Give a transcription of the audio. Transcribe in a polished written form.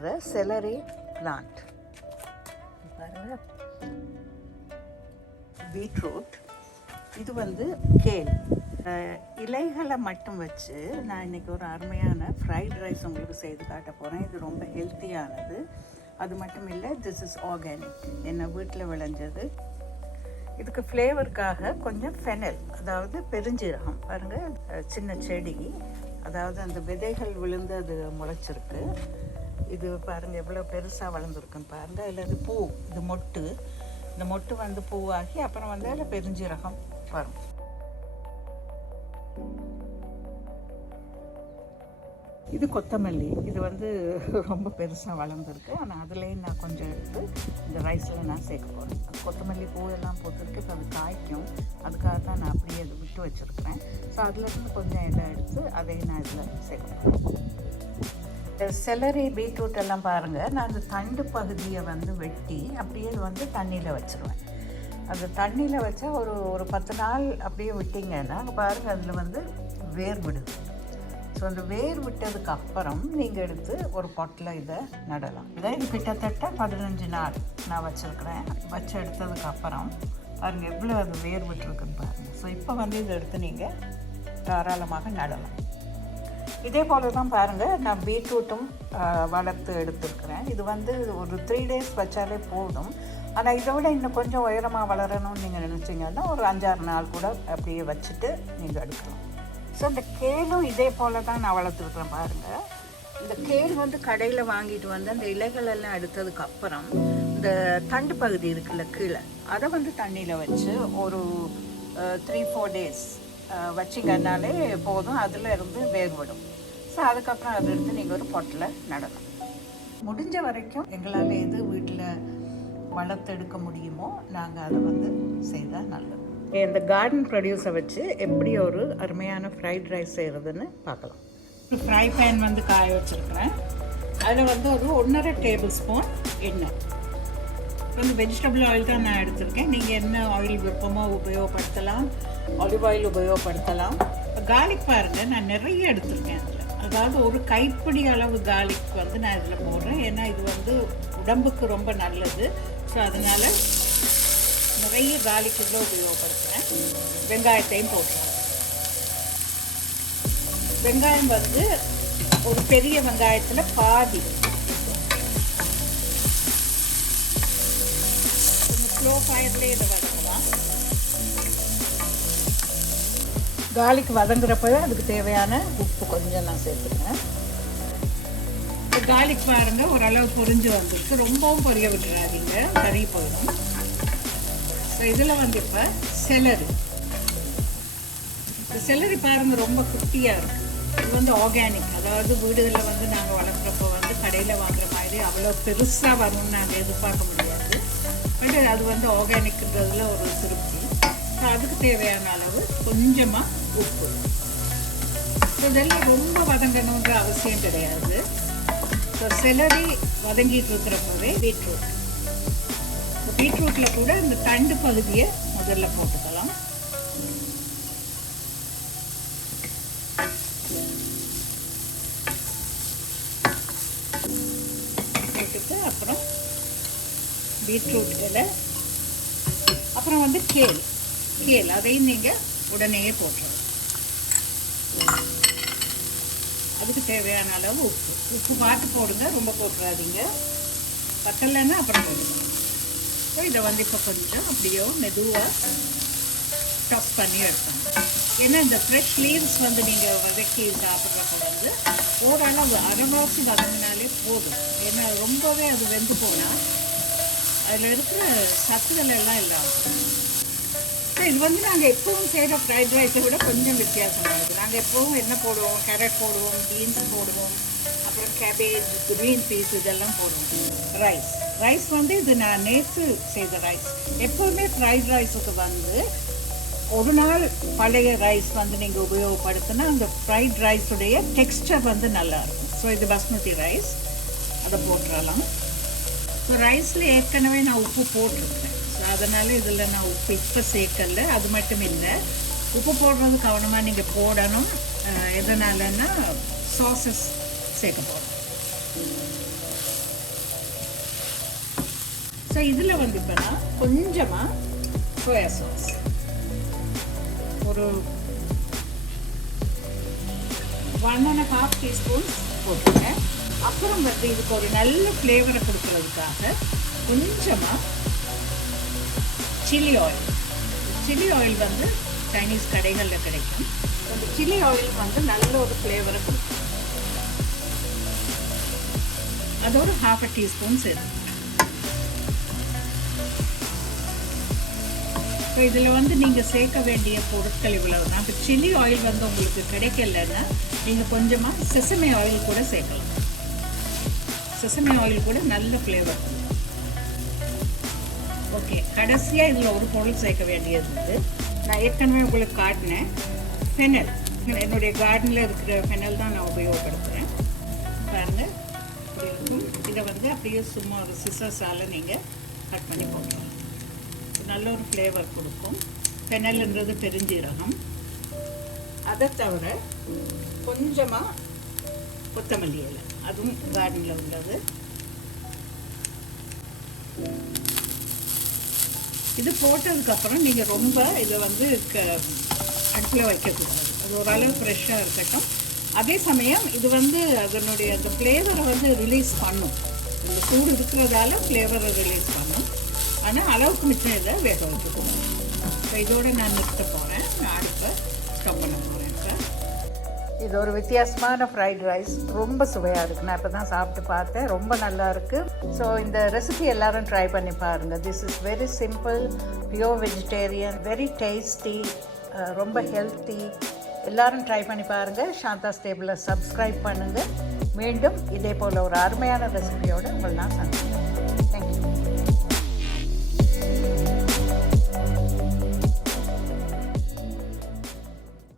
வச்சிருக்கிற salary plant பாருங்க. Beetroot, இது வந்து கேல். இலைகளை மட்டும் வச்சு நான் இன்றைக்கி ஒரு அருமையான ஃப்ரைட் ரைஸ் உங்களுக்கு செய்து காட்ட போகிறேன். இது ரொம்ப ஹெல்த்தியானது. அது மட்டும் இல்லை, திஸ் இஸ் ஆர்கானிக், என்ன வீட்டில் விளைஞ்சது. இதுக்கு ஃப்ளேவருக்காக கொஞ்சம் ஃபெனல், அதாவது பெருஞ்சீரகம் பாருங்கள், சின்ன செடி, அதாவது அந்த விதைகள் விழுந்து அது முளைச்சிருக்கு. இது பாருங்கள் எவ்வளோ பெருசாக வளர்ந்துருக்குன்னு பாருங்கள். இல்லை இது பூ, இது மொட்டு, இந்த மொட்டு வந்து பூவாகி அப்புறம் வந்து அதில் பெருஞ்சீரகம் வரும். இது கொத்தமல்லி, இது வந்து ரொம்ப பெருசாக வளர்ந்துருக்கு. ஆனால் அதுலேயும் நான் கொஞ்சம் எடுத்து இந்த ரைஸில் நான் சேர்க்க போகிறேன். கொத்தமல்லி பூவெல்லாம் போட்டுருக்கு, இப்போ அது காய்க்கும், அதுக்காக தான் நான் அப்படியே அதை விட்டு வச்சுருக்கிறேன். ஸோ அதுலேருந்து கொஞ்சம் இலை எடுத்து அதையும் நான் இதில் சேர்க்க போகிறேன். செலரி, பீட்ரூட் எல்லாம் பாருங்கள், நான் அந்த தண்டு பகுதியை வந்து வெட்டி அப்படியே வந்து தண்ணியில் வச்சுருவேன். அது தண்ணியில் வச்சா ஒரு 10 நாள் அப்படியே விட்டிங்கன்னா பாருங்கள் அதில் வந்து வேர் விடுது. ஸோ அந்த வேர் விட்டதுக்கு அப்புறம் நீங்கள் எடுத்து ஒரு பாட்டில் இதை நடலாம். இது கிட்டத்தட்ட 15 நாள் நான் வச்சுருக்கிறேன். வச்சு எடுத்ததுக்கு அப்புறம் பாருங்கள் எவ்வளோ அது வேர் விட்டுருக்குன்னு பாருங்கள். ஸோ இப்போ வந்து இதை எடுத்து நீங்கள் தாராளமாக நடலாம். இதே போல் தான் பாருங்கள், நான் பீட்ரூட்டும் வளர்த்து எடுத்துருக்கிறேன். இது வந்து ஒரு 3 days வச்சாலே போதும். ஆனால் இதை விட இன்னும் கொஞ்சம் உயரமாக வளரணும்னு நீங்கள் நினச்சிங்கன்னா ஒரு 5-6 நாள் கூட அப்படியே வச்சுட்டு நீங்கள் எடுக்கலாம். ஸோ இந்த கேலும் இதே போல் தான் நான் வளர்த்துருக்குறேன் பாருங்கள். இந்த கேல் வந்து கடையில் வாங்கிட்டு வந்து அந்த இலைகள் எல்லாம் எடுத்ததுக்கு அப்புறம் இந்த தண்டு பகுதி இருக்குல்ல கீழே, அதை வந்து தண்ணியில் வச்சு ஒரு 3-4 days வச்சிங்கன்னாலே போதும், அதில் இருந்து வேர்விடும். ஸோ அதுக்கப்புறம் அதை எடுத்து நீங்கள் ஒரு பொட்டில் நடலாம். முடிஞ்ச வரைக்கும் எங்களால் எது வீட்டில் வளர்த்து எடுக்க முடியுமோ நாங்கள் அதை வந்து செய்தால் நல்லது. இந்த கார்டன் ப்ரொடியூஸை வச்சு எப்படி ஒரு அருமையான ஃப்ரைட் ரைஸ் செய்கிறதுன்னு பார்க்கலாம். ஃப்ரை பேன் வந்து காய வச்சுருக்கிறேன். அதில் வந்து ஒரு 1.5 டேபிள் ஸ்பூன் எண்ணெய், வந்து வெஜிடபிள் ஆயில் தான் நான் எடுத்திருக்கேன். நீங்கள் என்ன ஆயில் விருப்பமோ உபயோகப்படுத்தலாம், ஆலிவ் ஆயில் உபயோகப்படுத்தலாம். கார்லிக் பாருங்கள், நான் நிறைய எடுத்திருக்கேன் அதில். அதாவது ஒரு கைப்பிடி அளவு கார்லிக் வந்து நான் இதில் போடுறேன். ஏன்னா இது வந்து உடம்புக்கு ரொம்ப நல்லது. ஸோ அதனால் நிறைய கார்லிக் இதில் உபயோகப்படுத்துகிறேன். வெங்காயத்தையும் போடுறேன். வெங்காயம் வந்து ஒரு பெரிய வெங்காயத்தில் பாதி, கொஞ்சம் ஸ்லோ ஃபயர்லேயே இதை வதக்கலாம். கார்லிக் வதங்குறப்பவே அதுக்கு தேவையான உப்பு கொஞ்சம் நான் சேர்த்துக்கிறேன். இப்போ கார்லிக் பாருங்கள் ஓரளவு பொரிஞ்சு வந்துருக்கு. ரொம்பவும் பொரிய விட்டுறாதீங்க, கறி போயிடும். ஸோ இதில் வந்து இப்போ செலரி, இந்த செலரி பாருங்கள் ரொம்ப குட்டியாக இருக்குது. இது வந்து ஆர்கானிக், அதாவது வீடுகளில் வந்து நாங்கள் வளர்க்குறப்போ வந்து கடையில் வாங்குற மாதிரி அவ்வளோ பெருசாக வரும்னு நாங்கள் எதிர்பார்க்க முடியாது. பட் அது வந்து ஆர்கானிக்ன்றதில் ஒரு திருப்தி. ஸோ அதுக்கு தேவையான அளவு கொஞ்சமாக உப்பு. இதெல்லாம் ரொம்ப வதங்கணுன்ற அவசியம் கிடையாது. ஸோ செலரி வதங்கிட்டு இருக்கிறப்பவே பீட்ரூட், இந்த பீட்ரூட்டில் கூட இந்த தண்டு பகுதியை முதல்ல போட்டுக்கலாம். போட்டுட்டு அப்புறம் பீட்ரூட் இலை, அப்புறம் வந்து கேல், அதையும் நீங்கள் உடனேயே போட்டுருங்க. அதுக்கு தேவையான அளவு உப்பு பார்த்து போடுங்க, ரொம்ப போட்டுறாதீங்க. பத்தலைன்னா அப்புறம் போடுங்க. ஸோ இதை வந்து இப்போ கொஞ்சம் அப்படியோ மெதுவாக டாப் பண்ணி எடுக்கணும். ஏன்னா இந்த ஃப்ரெஷ் லீவ்ஸ் வந்து நீங்கள் வதக்கி சாப்பிட்றப்ப வந்து ஓரளவு அரைவாசி வதங்கினாலே போதும். ஏன்னா ரொம்பவே அது வெந்து போனால் அதில் இருக்கிற சத்துக்கள் எல்லாம் இல்லாமல். இது வந்து நாங்கள் எப்பவும் செய்கிற ஃப்ரைட் ரைஸை விட கொஞ்சம் வித்தியாசமாக இருக்குது. நாங்கள் எப்பவும் என்ன போடுவோம், கேரட் போடுவோம், பீன்ஸ் போடுவோம், அப்புறம் கேபேஜ், க்ரீன் பீஸ் இதெல்லாம் போடுவோம். ரைஸ் வந்து இது நான் நேற்று செய்த ரைஸ். எப்போவுமே ஃப்ரைட் ரைஸுக்கு வந்து ஒரு நாள் பழைய ரைஸ் வந்து நீங்கள் உபயோகப்படுத்தினா அந்த ஃப்ரைட் ரைஸுடைய டெக்ஸ்டர் வந்து நல்லாயிருக்கும். ஸோ இது பாஸ்மதி ரைஸ், அதை போட்டுடலாம். ஸோ ரைஸில் ஏற்கனவே நான் உப்பு போட்டிருக்கேன். ஸோ அதனால் இதில் நான் உப்பு இப்போ சேர்க்கல. அது மட்டும் இல்லை, உப்பு போடுறது கவனமாக நீங்கள் போடணும். எதனாலன்னா சாசஸ் சேர்க்க போகிறோம். இதில் வந்து இப்போ நான் கொஞ்சமாக சோயா சாஸ் ஒரு 1.5 டீஸ்பூன் போட்டுருக்கேன். அப்புறம் வந்து இதுக்கு ஒரு நல்ல ஃப்ளேவரை கொடுக்கறதுக்காக கொஞ்சமாக சில்லி ஆயில் வந்து சைனீஸ் கடைகளில் கிடைக்கும். அந்த சில்லி ஆயில் வந்து நல்ல ஒரு ஃப்ளேவரை கொடுக்கும். அதோட 1/2 டீஸ்பூன் சேர்த்து. ஸோ இதில் வந்து நீங்கள் சேர்க்க வேண்டிய பொருட்கள் இவ்வளவு தான். இப்போ சில்லி ஆயில் வந்து உங்களுக்கு கிடைக்கலன்னா நீங்கள் கொஞ்சமாக செசமி ஆயில் கூட சேர்க்கலாம். செசமி ஆயில் கூட நல்ல ஃப்ளேவர். ஓகே, கடைசியாக இதில் ஒரு பொருள் சேர்க்க வேண்டியது வந்து நான் ஏற்கனவே உங்களுக்கு காட்டினேன் ஃபெனல். என்னுடைய கார்டனில் இருக்கிற ஃபெனல் தான் நான் உபயோகப்படுத்துகிறேன். பாருங்கள் இப்படி இருக்கும். இதை வந்து அப்படியே சும்மா ஒரு சிசர்ஸால் நீங்கள் கட் பண்ணி போடலாம். நல்ல ஒரு ஃப்ளேவர் கொடுக்கும். ஃபெனல்ன்றது பெருஞ்சீரகம். அதை தவிர கொஞ்சமாக கொத்தமல்லி இலை, அதுவும் கார்டனில் உள்ளது. இது போட்டதுக்கப்புறம் நீங்கள் ரொம்ப இதை வந்து அடுப்பில் வைக்கக்கூடாது. அது ஓரளவு ஃப்ரெஷ்ஷாக இருக்கட்டும். அதே சமயம் இது வந்து அதனுடைய அந்த ஃப்ளேவரை வந்து ரிலீஸ் பண்ணும். இந்த சூடு இருக்கிறதால ஃப்ளேவரை ரிலீஸ் பண்ணும். ஆனால் அளவுக்கு மிச்சம் இதை வேக வைக்கக்கூடாது. இப்போ இதோடு நான் நிறுத்த போகிறேன். நான் அடுப்பை ஸ்டப் பண்ண போகிறேன். இப்போ இது ஒரு வித்தியாசமான ஃப்ரைட் ரைஸ், ரொம்ப சுவையாக இருக்குது. நான் இப்போ தான் சாப்பிட்டு பார்த்தேன், ரொம்ப நல்லா இருக்குது. ஸோ இந்த ரெசிபி எல்லோரும் ட்ரை பண்ணி பாருங்கள். This is very simple, pure vegetarian, very tasty, ரொம்ப ஹெல்த்தி. எல்லோரும் ட்ரை பண்ணி பாருங்கள். சாந்தாஸ் டேபிளை சப்ஸ்கிரைப் பண்ணுங்கள். மீண்டும் இதே போல் ஒரு அருமையான ரெசிபியோடு உங்களை நான் சந்திக்கிறேன்.